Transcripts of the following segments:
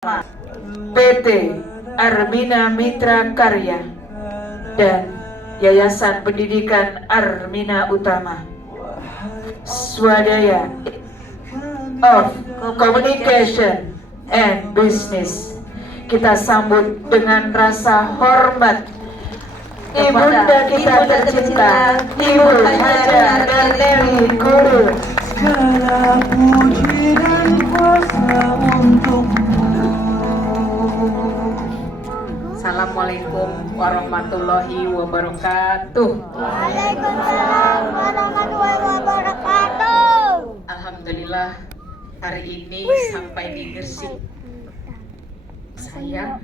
PT Armina Mitra Karya dan Yayasan Pendidikan Armina Utama, Swadaya of Communication and Business. Kita sambut dengan rasa hormat Ibunda kita tercinta, Ibu Haja dan Dewi Guru. Segala puji dan kuasa untukmu. Assalamualaikum warahmatullahi wabarakatuh. Waalaikumsalam warahmatullahi wabarakatuh. Alhamdulillah hari ini sampai di Gresik. Saya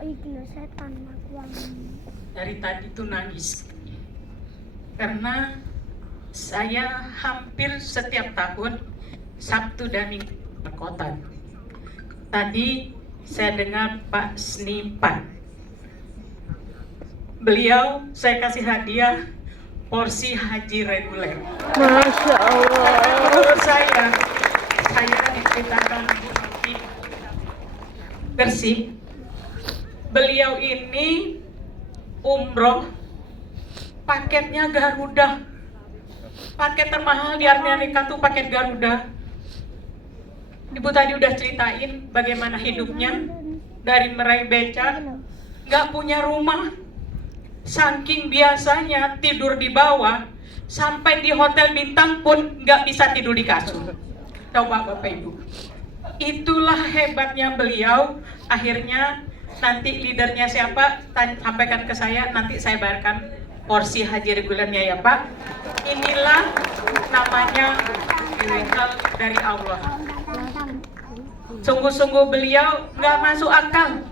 dari tadi tuh nangis karena saya hampir setiap tahun Sabtu dan Minggu ke kota. Tadi saya dengar Pak Snipan, beliau saya kasih hadiah porsi haji reguler. Masya Allah. Menurut saya diceritakan di Gresik, beliau ini umroh paketnya Garuda. Paket termahal di Amerika tuh paket Garuda. Ibu tadi udah ceritain bagaimana hidupnya dari meraih beca, nggak punya rumah, saking biasanya tidur di bawah, sampai di hotel bintang pun nggak bisa tidur di kasur. Coba Bapak Ibu, itulah hebatnya beliau. Akhirnya nanti leadernya siapa, sampaikan ke saya, nanti saya bayarkan porsi haji regulernya ya Pak. Inilah namanya miracle dari Allah. Sungguh-sungguh beliau nggak masuk akal,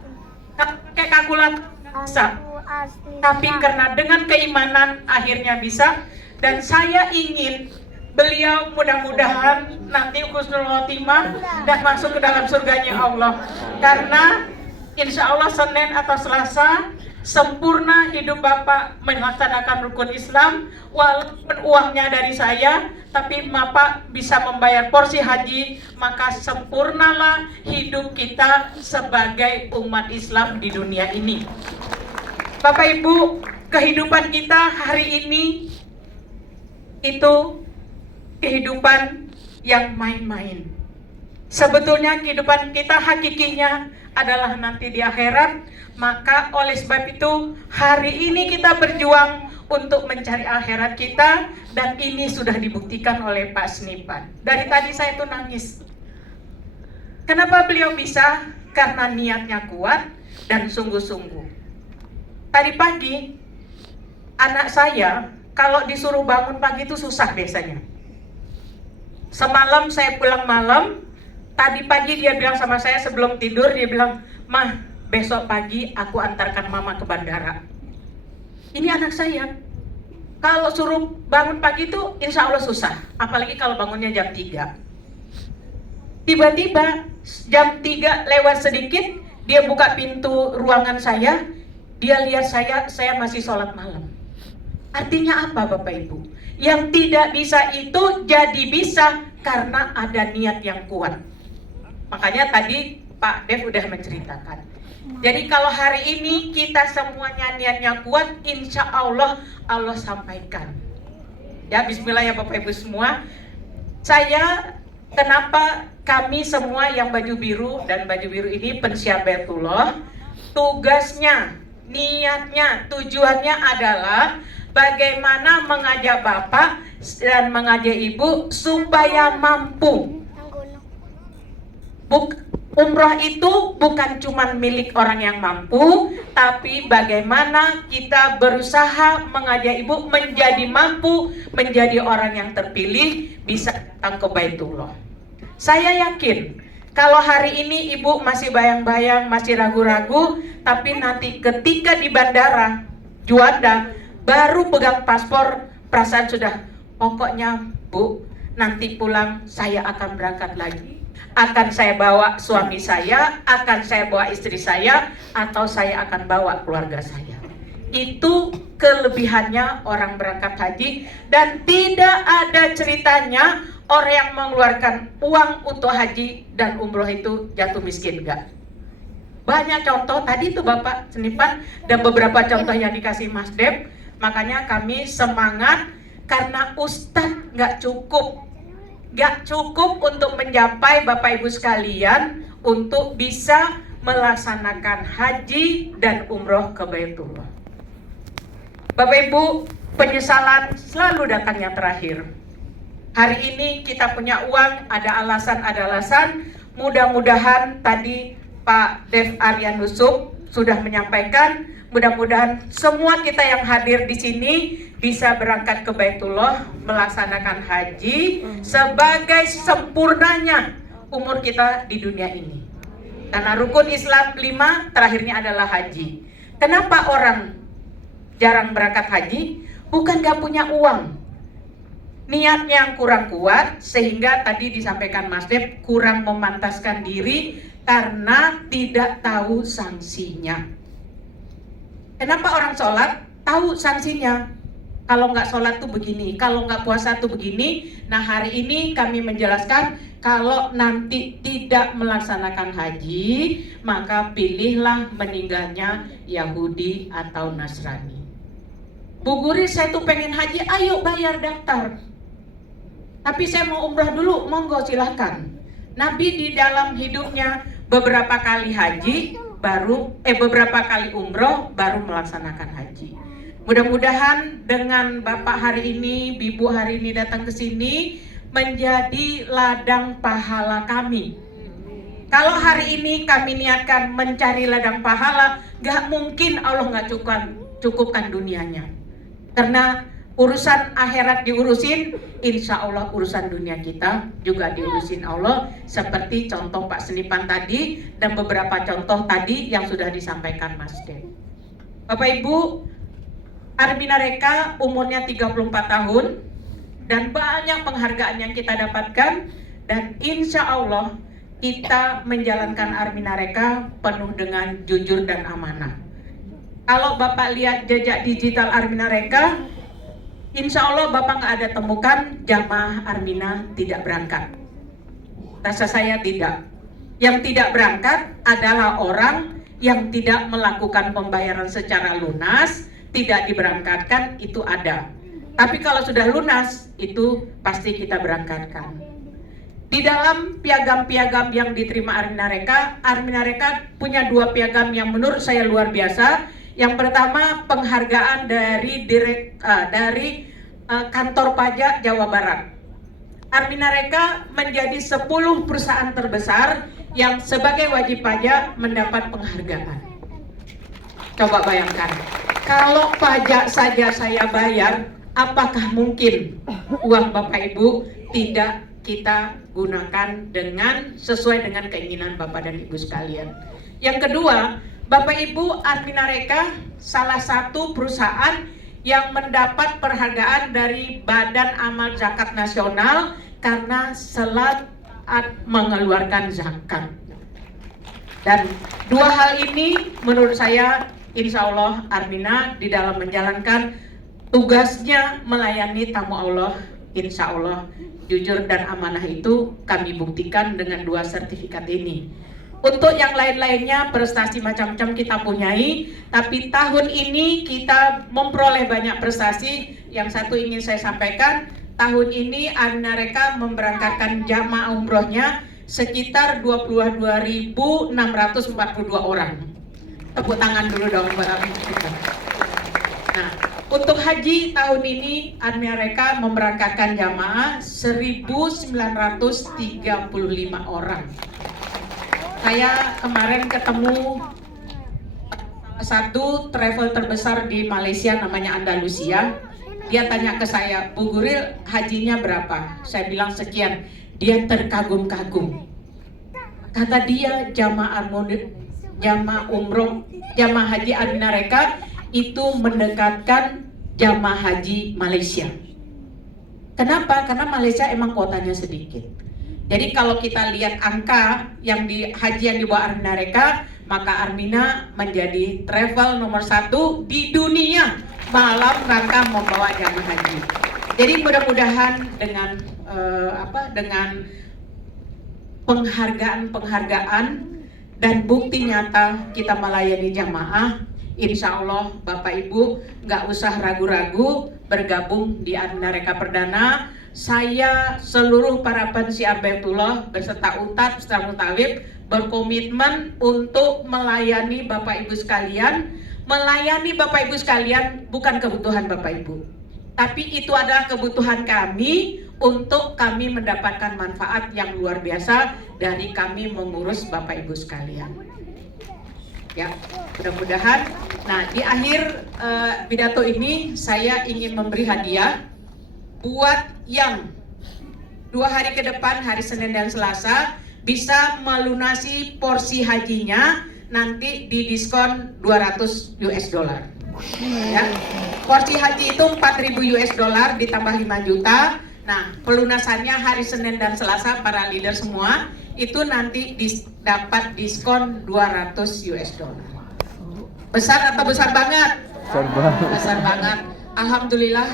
kayak kalkulasi. Tapi karena dengan keimanan akhirnya bisa. Dan saya ingin beliau mudah-mudahan nanti husnul khotimah dan masuk ke dalam surganya Allah. Karena insya Allah Senin atau Selasa sempurna hidup Bapak melaksanakan rukun Islam. Walaupun uangnya dari saya, tapi Bapak bisa membayar porsi haji, maka sempurnalah hidup kita sebagai umat Islam di dunia ini. Bapak Ibu, kehidupan kita hari ini itu kehidupan yang main-main. Sebetulnya kehidupan kita hakikinya adalah nanti di akhirat. Maka oleh sebab itu hari ini kita berjuang untuk mencari akhirat kita, dan ini sudah dibuktikan oleh Pak Snipan. Dari tadi saya tuh nangis. Kenapa beliau bisa? Karena niatnya kuat dan sungguh-sungguh. Tadi pagi anak saya kalau disuruh bangun pagi itu susah biasanya. Semalam saya pulang malam, tadi pagi dia bilang sama saya sebelum tidur, dia bilang, "Mah, besok pagi aku antarkan mama ke bandara." Ini anak saya. Kalau suruh bangun pagi itu insya Allah susah. Apalagi kalau bangunnya jam 3. Tiba-tiba jam 3 lewat sedikit, dia buka pintu ruangan saya. Dia lihat saya masih sholat malam. Artinya apa Bapak Ibu? Yang tidak bisa itu jadi bisa karena ada niat yang kuat. Makanya tadi Pak Dev udah menceritakan. Jadi kalau hari ini kita semuanya niatnya kuat, insya Allah Allah sampaikan. Ya Bismillah ya Bapak Ibu semua. Kenapa kami semua yang baju biru dan baju biru ini pensiabatullah, tugasnya, niatnya, tujuannya adalah bagaimana mengajak Bapak dan mengajak Ibu supaya mampu. Umroh itu bukan cuma milik orang yang mampu, tapi bagaimana kita berusaha mengajak Ibu menjadi mampu, menjadi orang yang terpilih, bisa datang ke Baitullah. Saya yakin kalau hari ini Ibu masih bayang-bayang, masih ragu-ragu, tapi nanti ketika di bandara Juanda baru pegang paspor, perasaan sudah, pokoknya Bu, nanti pulang saya akan berangkat lagi. Akan saya bawa suami saya, akan saya bawa istri saya, atau saya akan bawa keluarga saya. Itu kelebihannya orang berangkat haji, dan tidak ada ceritanya orang yang mengeluarkan uang untuk haji dan umroh itu jatuh miskin, enggak. banyak contoh tadi itu Bapak Senipan dan beberapa contoh yang dikasih Mas Dep. Makanya kami semangat karena Ustadz nggak cukup untuk mencapai Bapak Ibu sekalian untuk bisa melaksanakan haji dan umroh ke Baitullah. Bapak Ibu, penyesalan selalu datang yang terakhir. Hari ini kita punya uang, ada alasan. Mudah-mudahan tadi Pak Dev Aryan Yusuf sudah menyampaikan, mudah-mudahan semua kita yang hadir di sini bisa berangkat ke Baitullah melaksanakan haji sebagai sempurnanya umur kita di dunia ini. Karena rukun Islam 5 terakhirnya adalah haji. Kenapa orang jarang berangkat haji? Bukan gak punya uang, niatnya yang kurang kuat, sehingga tadi disampaikan Mas Dep kurang memantaskan diri karena tidak tahu sanksinya. Kenapa orang sholat tahu sanksinya? Kalau nggak sholat tuh begini, kalau nggak puasa tuh begini. Nah, hari ini kami menjelaskan kalau nanti tidak melaksanakan haji, maka pilihlah meninggalnya Yahudi atau Nasrani. Bu Guri, saya tuh pengen haji, ayo bayar daftar. Tapi saya mau umrah dulu, monggo silahkan. Nabi di dalam hidupnya beberapa kali haji, beberapa kali umroh, baru melaksanakan haji. Mudah-mudahan dengan Bapak hari ini, Ibu hari ini datang ke sini menjadi ladang pahala kami. Kalau hari ini kami niatkan mencari ladang pahala, gak mungkin Allah gak cukupkan dunianya. Karena urusan akhirat diurusin, insya Allah urusan dunia kita juga diurusin Allah. Seperti contoh Pak Senipan tadi dan beberapa contoh tadi yang sudah disampaikan Mas Den. Bapak Ibu, Armina Reka umurnya 34 tahun dan banyak penghargaan yang kita dapatkan, dan insya Allah kita menjalankan Armina Reka penuh dengan jujur dan amanah. Kalau Bapak lihat jejak digital Armina Reka, insya Allah Bapak nggak ada temukan jamaah Armina tidak berangkat. Rasa saya tidak. Yang tidak berangkat adalah orang yang tidak melakukan pembayaran secara lunas, tidak diberangkatkan, itu ada. Tapi kalau sudah lunas, itu pasti kita berangkatkan. Di dalam piagam-piagam yang diterima Armina Reka punya 2 piagam yang menurut saya luar biasa. Yang pertama, penghargaan dari kantor pajak Jawa Barat. Armina Reka menjadi 10 perusahaan terbesar yang sebagai wajib pajak mendapat penghargaan. Coba bayangkan, kalau pajak saja saya bayar, apakah mungkin uang Bapak Ibu tidak kita gunakan sesuai dengan keinginan Bapak dan Ibu sekalian. Yang kedua, Bapak Ibu, Armina Reka salah satu perusahaan yang mendapat penghargaan dari Badan Amal Zakat Nasional karena selalu mengeluarkan zakat. Dan 2 hal ini menurut saya insya Allah Armina di dalam menjalankan tugasnya melayani tamu Allah, insya Allah jujur dan amanah itu kami buktikan dengan 2 sertifikat ini. Untuk yang lain-lainnya prestasi macam-macam kita punyai, tapi tahun ini kita memperoleh banyak prestasi. Yang satu ingin saya sampaikan, tahun ini Armina Reka memberangkatkan jamaah umrohnya sekitar 22.642 orang. Tepuk tangan dulu dong buat kita. Nah, untuk haji tahun ini Armina Reka memberangkatkan jamaah 1.935 orang. Saya kemarin ketemu satu travel terbesar di Malaysia namanya Andalusia. Dia tanya ke saya, Bu Guril, hajinya berapa? Saya bilang sekian. Dia terkagum-kagum. Kata dia jamaah haji Armina Reka itu mendekatkan jamaah haji Malaysia. Kenapa? Karena Malaysia emang kuotanya sedikit. Jadi kalau kita lihat angka yang di haji yang dibawa Armina Reka, maka Armina menjadi travel nomor 1 di dunia dalam rangka membawa jamaah haji. Jadi mudah-mudahan dengan penghargaan-penghargaan dan bukti nyata kita melayani jamaah. Insya Allah Bapak Ibu nggak usah ragu-ragu bergabung di Armina Perdana. Saya seluruh para pensiar Baitullah beserta Ustadz beserta Mutawib berkomitmen untuk melayani Bapak Ibu sekalian. Melayani Bapak Ibu sekalian bukan kebutuhan Bapak Ibu, tapi itu adalah kebutuhan kami untuk kami mendapatkan manfaat yang luar biasa dari kami mengurus Bapak Ibu sekalian. Ya, mudah-mudahan. Nah, di akhir pidato ini saya ingin memberi hadiah buat yang 2 hari ke depan, hari Senin dan Selasa, bisa melunasi porsi hajinya, nanti di diskon $200. Ya. Porsi haji itu 4.000 US dollar ditambah 5 juta. Nah, pelunasannya hari Senin dan Selasa para leader semua itu nanti dapat diskon $200 US dollar. Besar atau besar banget? Besar banget. Besar banget. Alhamdulillah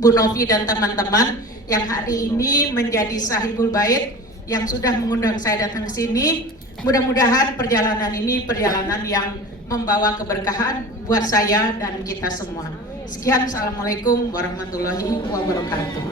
Bu Novi dan teman-teman yang hari ini menjadi sahibul bait yang sudah mengundang saya datang ke sini. Mudah-mudahan perjalanan ini perjalanan yang membawa keberkahan buat saya dan kita semua. Sekian, assalamualaikum warahmatullahi wabarakatuh.